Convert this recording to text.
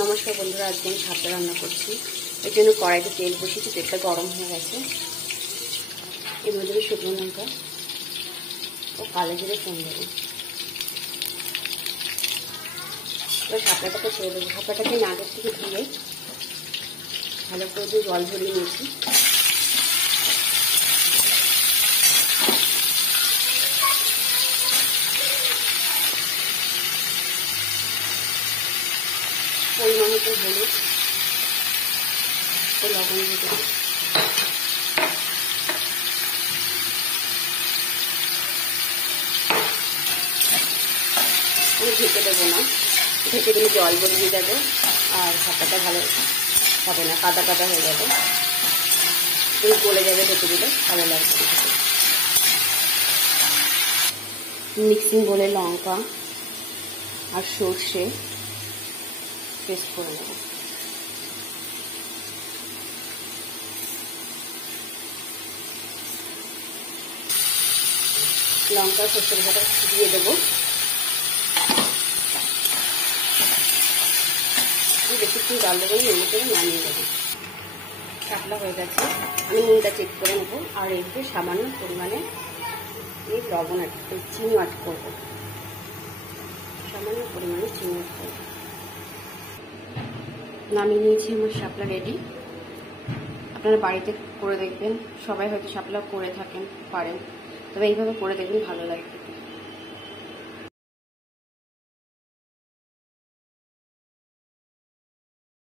নমস্কার বন্ধুরা, আজকে আমি শাপলা রান্না করছি। এর জন্য কড়াইতে তেল বসিয়েছি, তেলটা গরম হয়ে গেছে। এর মধ্যে আমি শুকনো লঙ্কা ও কালো জিরে ফোড়ন দেবো। এবার শাপলাটাকে ছেড়ে দেবো। শাপলাটাকে আগের থেকে ধুয়ে ভালো করে দিয়ে জল ঝরিয়ে নিয়েছি। পরিমাণ মতো হলুদ ও লবণ দিয়ে দেবো। আমি ঢেকে দেবো না, ঢেকে দিলে জল বেরিয়ে যাবে আর শাপলাটা ভালো হবে না, কাদা কাদা হয়ে যাবে, গলে যাবে। ঢেকে দিলে ভালো লাগবে। মিক্সিং বলে লঙ্কা আর সর্ষে পেস্ট করে নেব। লঙ্কা সর্ষে ভাজা দিয়ে দেবো। একটু ডাল দেবো, নেমে করে নামিয়ে দেবো। শাপলা হয়ে গেছে, আমি নুনটা চেক করে নেবো। আর এতে সামান্য পরিমাণে লবণ চিনি অ্যাড করবো, সামান্য পরিমাণে চিনি অ্যাড করবো। নামিয়ে নিয়েছি, আমার শাপলা রেডি। আপনারা বাড়িতে করে দেখবেন, সবাই হয়তো শাপলা করে থাকেন পারেন, তবে এইভাবে করে দেখবেন, ভালো লাগবে।